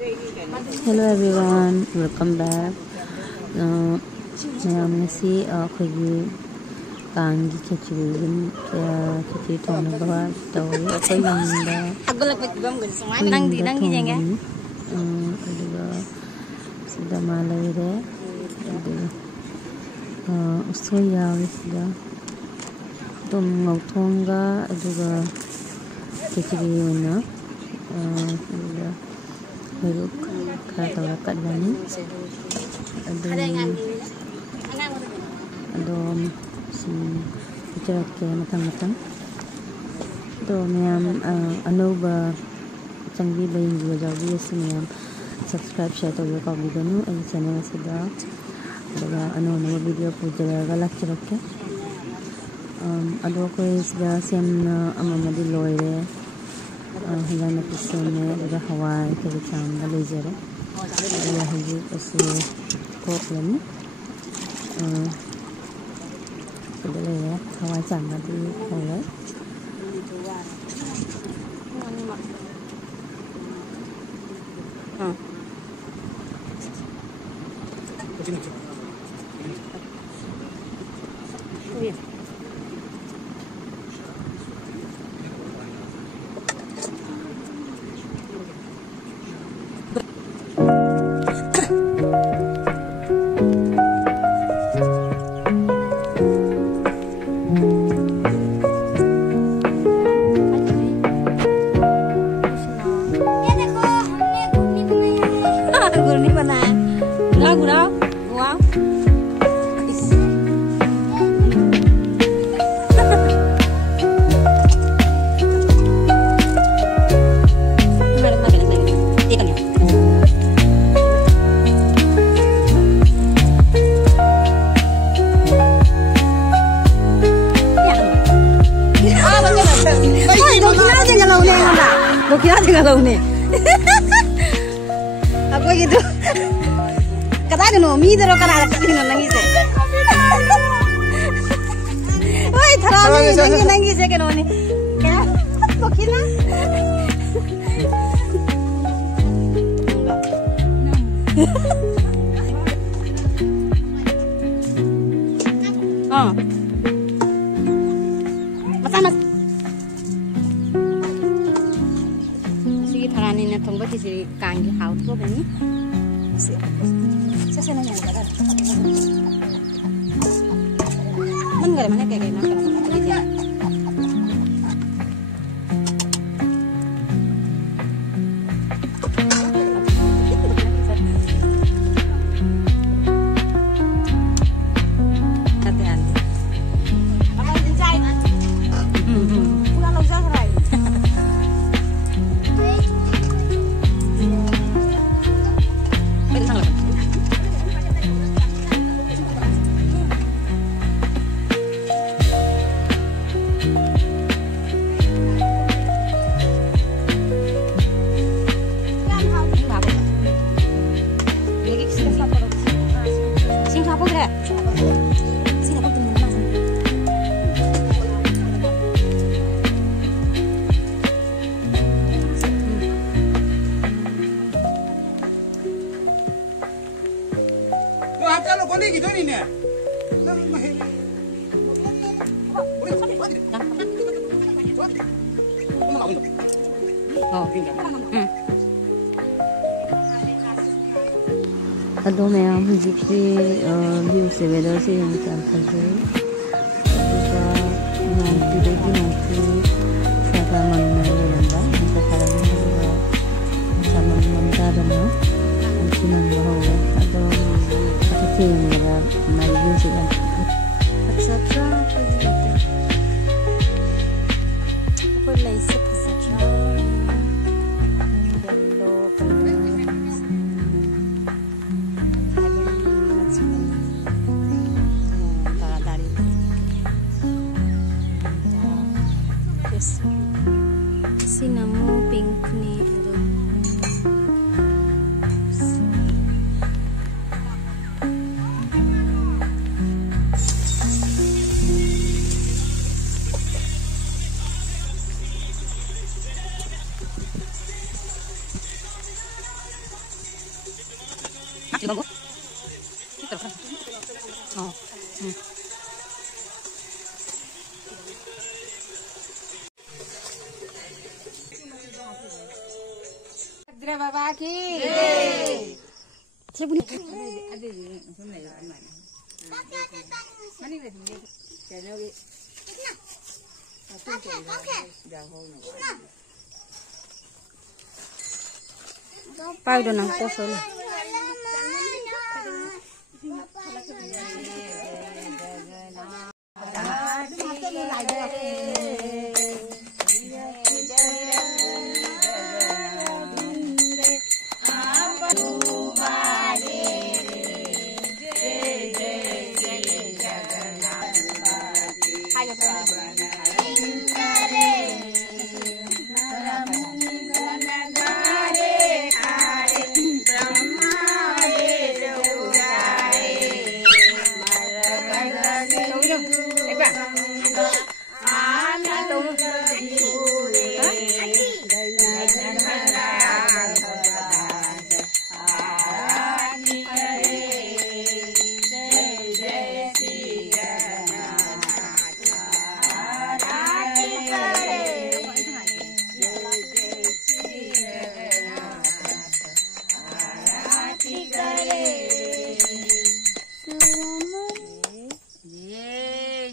Hello everyone, welcome back. Mayam ngasi akhoi kangi khechiri thona bawa tawi akhoi yamda aduga sida malaire usoi yawi sida tom ngauthonga aduga khechiri ona Heruk kata wakat dani, adom si bicara ke matang-matang. Do mayam anoba canggi bayin juga jauh si mayam subscribe share to yo kau biganu ini channel sudah ada nama video puja galak cerake. Ado ko sudah siam amamadi loire. Hingga napisone ada Hawaii kerjaan belajar, ada hidup asal Portland, sudah ya Hawaii sama di Hawaii. Kira tinggal tahu nih. Apa gitu? Kata aja no, mie dero kan ada kini nangis ya. Woi, terlalu nangis ya kan ini. Ya, bokina. Oh, mas. Ini thongba kisi kangi hau to bani saya nanya kan mana kayak Ado mayam hujiki view se weather se yang cantik je. Juga nanti saya mana yang dah kita kalau juga sama mana dana nanti nama ado apa yang merah malu sih kan. Etc. Apa lagi sih etc. Isi namu pink ni aduh. 이거 बाबा की पाई दो ना तो soul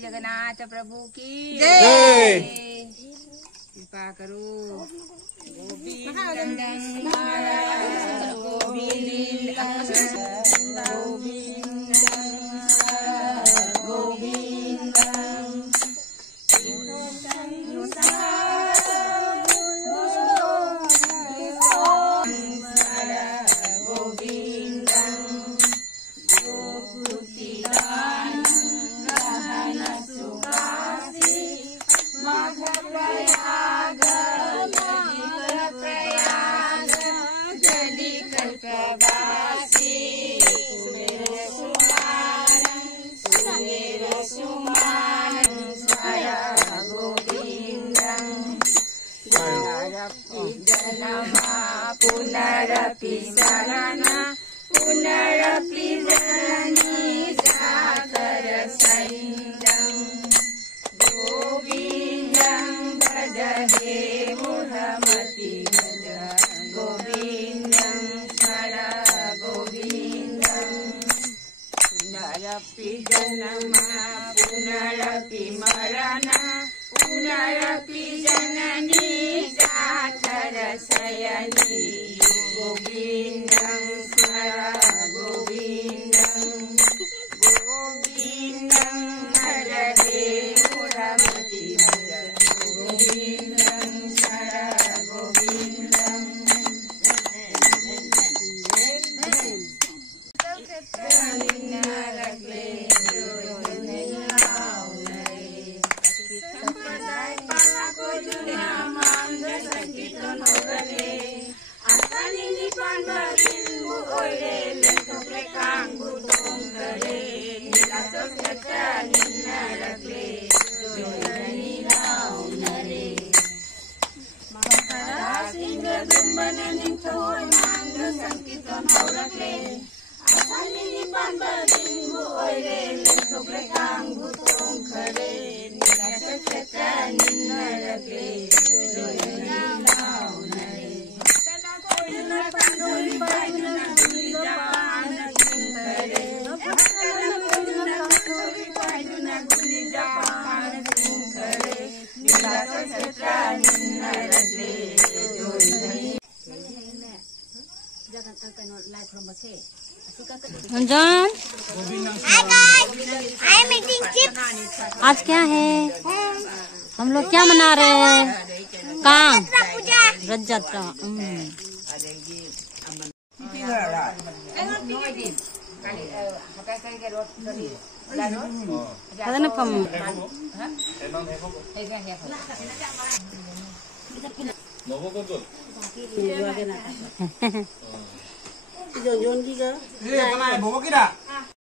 Jagannath प्रभु की जय। कृपा करो पुनरपि शरणा पुनरपि जननी साकर सैन्यं गोविन्दं भज हे मुहमति भज गोविन्दं स्मर गोविन्दं पुनरपि जन्म पुनरपि मरण पुनरपि जननी साकर शयनी गोविन्दं स्मर गोविन्दं गोविन्दं भज हे मुहमति भज गोविन्दं स्मर गोविन्दं रंजन आज क्या है? हम लोग क्या मना रहे हैं? काम रथ यात्रा। Yon ki ka? Iya, kemana? Bawa kita.